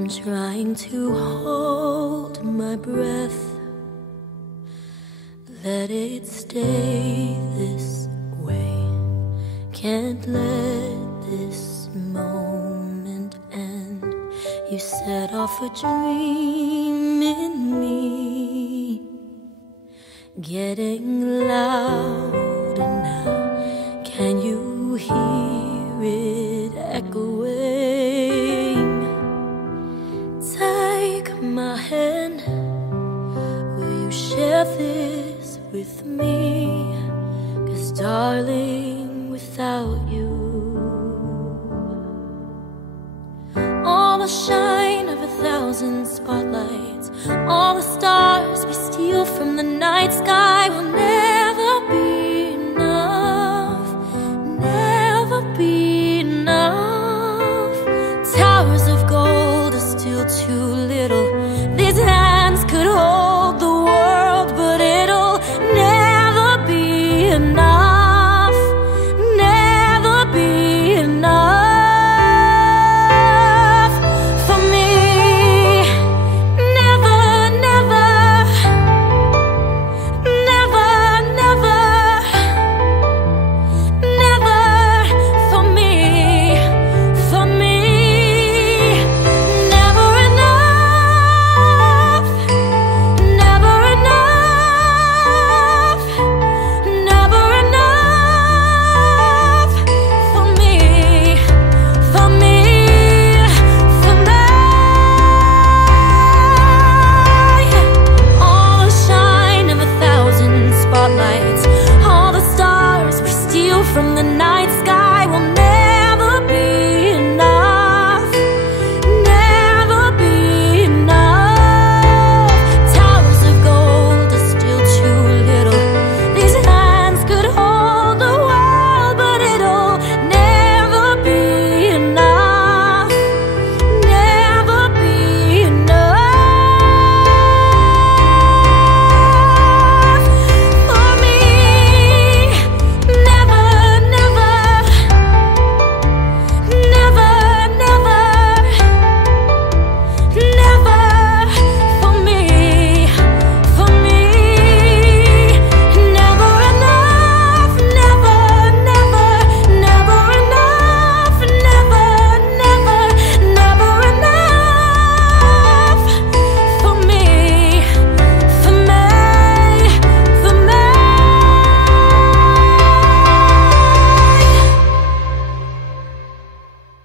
I'm trying to hold my breath, let it stay this way. Can't let this moment end. You set off a dream in me, getting louder now. Can you hear it echoing? Take my hand, will you share this with me? 'Cause darling,